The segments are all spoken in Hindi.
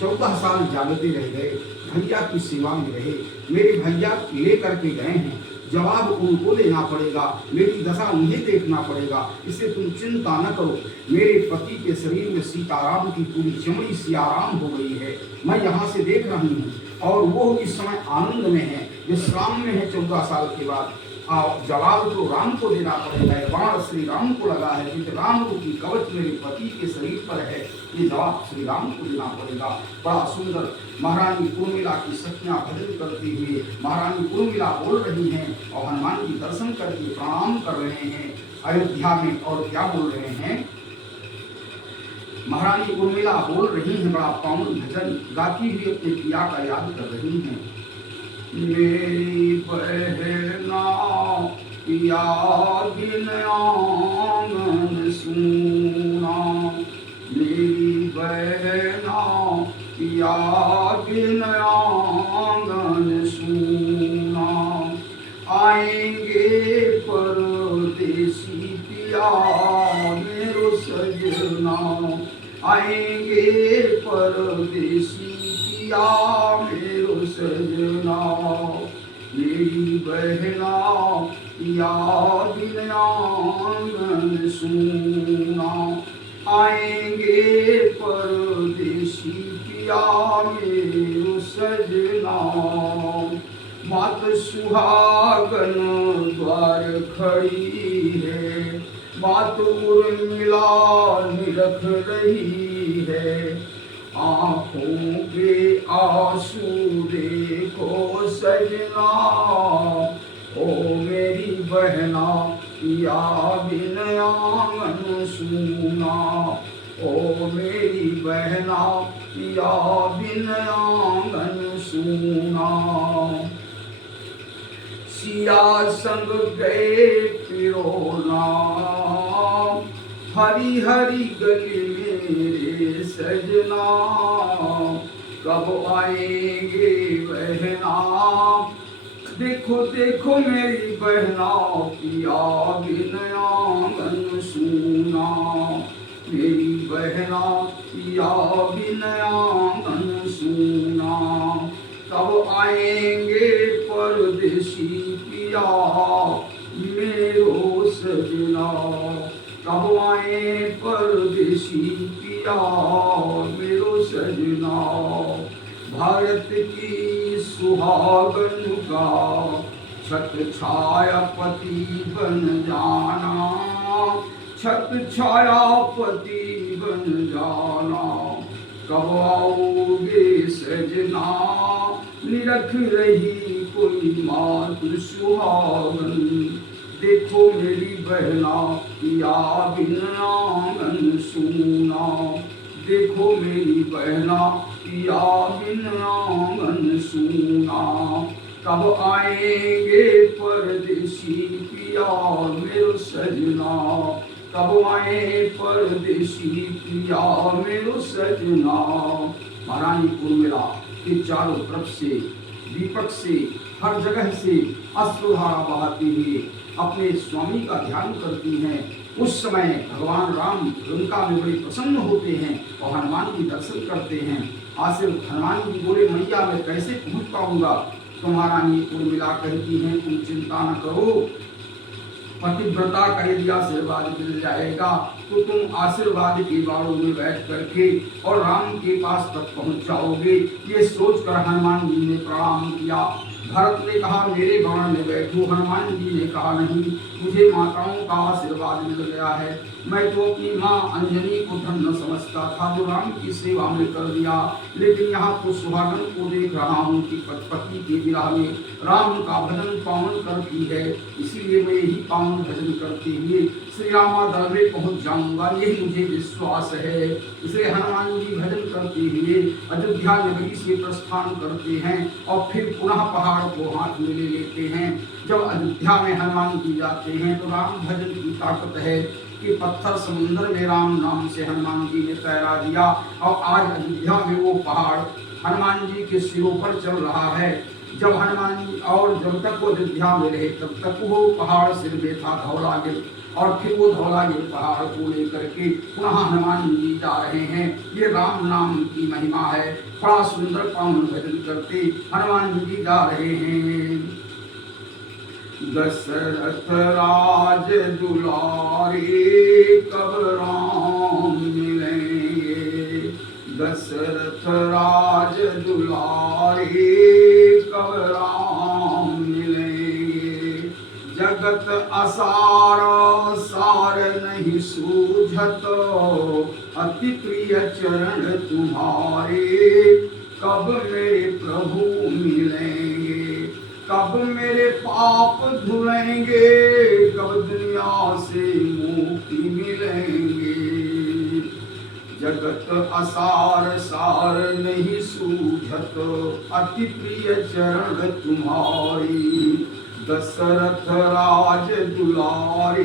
14 साल जागते रह गए, भैया की सेवा में रहे। मेरे भैया लेकर के गए हैं, जवाब उनको देना पड़ेगा, मेरी दशा उन्हें देखना पड़ेगा, इससे तुम चिंता न करो। मेरे पति के शरीर में सीताराम की पूरी चमड़ी सियाराम हो गई है, मैं यहाँ से देख रही हूँ, और वो इस समय आनंद में है, विश्राम में है 14 साल के बाद। जवाब तो राम को देना पड़ेगा, बाण श्री राम को लगा है, क्योंकि राम रूपी कवच मेरे पति के शरीर पर है, ये जवाब श्री राम को देना पड़ेगा। बड़ा सुंदर महारानी उर्मिला की सखियां भजन करती हुए महारानी उर्मिला बोल रही हैं और हनुमान जी दर्शन करके प्रणाम कर रहे हैं अयोध्या में। और क्या बोल रहे हैं, महारानी उर्मिला बोल रही हैं, बड़ा पावन भजन गाती हुई अपने पिया का याद कर रही हैं। मेरी बहना पिया बिन आंगन सूना, मेरी बहना पिया बिन आंगन सूना, आएंगे परदेसी पिया मेरो सजना, आएंगे परदेसी पिया मेरो सजना, मेरी बहना पिया बिन आंगन सूना, आएंगे परदेसी पिया मेरो सजना। मात सुहागन द्वार खड़ी है, मात उर्मिला निरख रही है, आँखों के आंसू देखो सजना, ओ मेरी बहना पिया बिन आंगन सूना, ओ मेरी बहना पिया बिन आंगन सूना। सिया संग गए पिरोना, हरी हरी गली मेरे सजना, कब आएंगे बहना, देखो देखो मेरी बहना पिया बिन आंगन सूना, मेरी बहना पिया बिन आंगन सूना, कब आएंगे परदेसी पिया मेरो सजना, कब आए परदेसी पिया मेरो सजना। भारत की सुहागन का छत छाया पति बन जाना, छत छाया पति बन जाना, कब आओगे सजना, निरख रही कोई मात सुहागन, देखो मेरी बहना पिया बिन आंगन सूना, देखो मेरी बहना पिया बिन आंगन सूना, कब आएंगे परदेसी पिया मेरो सजना, कब आए परदेसी पिया मेरो सजना। महारानी उर्मिला के चारों तरफ से दीपक से हर जगह से अश्रुधारा बहाते हुए अपने स्वामी का ध्यान करती हैं। उस समय भगवान राम लंका में बड़े प्रसन्न होते हैं और हनुमान जी दर्शन करते हैं। आसिर हनुमान जी बोले, मैया मैं कैसे पहुंच पाऊंगा? तो महारानी उर्मिला कहती हैं, तुम चिंता न करो, पतिव्रता का यदि आशीर्वाद मिल जाएगा तो तुम आशीर्वाद के बाड़ों में बैठ करके और राम के पास तक पहुंच जाओगे। ये सोचकर हनुमान जी ने प्रणाम किया। भरत ने कहा मेरे बाण में बैठो, हनुमान जी ने कहा नहीं, मुझे माताओं का आशीर्वाद मिल गया है। मैं तो अपनी माँ अंजनी को धन्य समझता था जो राम की सेवा में कर दिया, लेकिन यहाँ तो सुहागन को देख रहा हूँ कि पति के विरह में राम का भजन पावन करती है, इसीलिए मैं यही पावन भजन करते हुए श्री रामा दल में पहुँच जाऊँगा, यही मुझे विश्वास है। इसलिए हनुमान जी भजन करते हुए अयोध्या नगरी से प्रस्थान करते हैं और फिर पुनः पहाड़ को हाथ में ले लेते हैं। जब अयोध्या में हनुमान जी जाते हैं तो राम भजन की ताकत है कि पत्थर समुद्र में राम नाम से हनुमान जी ने तैरा दिया और आज अयोध्या में वो पहाड़ हनुमान जी के सिरों पर चल रहा है। जब हनुमान जी और जब तक वो अयोध्या में रहे तब तक वो पहाड़ सिर में था, धौलागिर, और फिर वो धौलागिरी पहाड़ को लेकर के पुनः हनुमान जी जा रहे हैं। ये राम नाम की महिमा है। बड़ा सुंदर पावन भजन करते हनुमान जी जा रहे हैं। दशरथ राज दुलारे कब राम मिलेंगे, दशरथ राज दुलारे कब राम मिलेंगे। जगत असार सार नहीं सूझत, अति प्रिय चरण तुम्हारे कब मेरे प्रभु मिलेंगे। कब मेरे पाप धुलेंगे, कब दुनिया से मुक्ति मिलेंगे। जगत असार सार नहीं सूझत, अति प्रिय चरण तुम्हारी। दशरथ राज दुलारे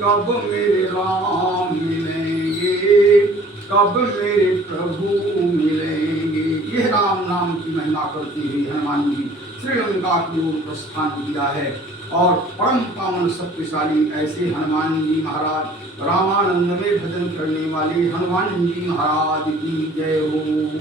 कब मेरे राम मिलेंगे, कब मेरे प्रभु मिलेंगे। यह राम नाम की महिमा करती हुई हनुमान जी श्रीलंका की ओर प्रस्थान किया है। और परम पावन शक्तिशाली ऐसे हनुमान जी महाराज, रामानंद में भजन करने वाले हनुमान जी महाराज की जय हो।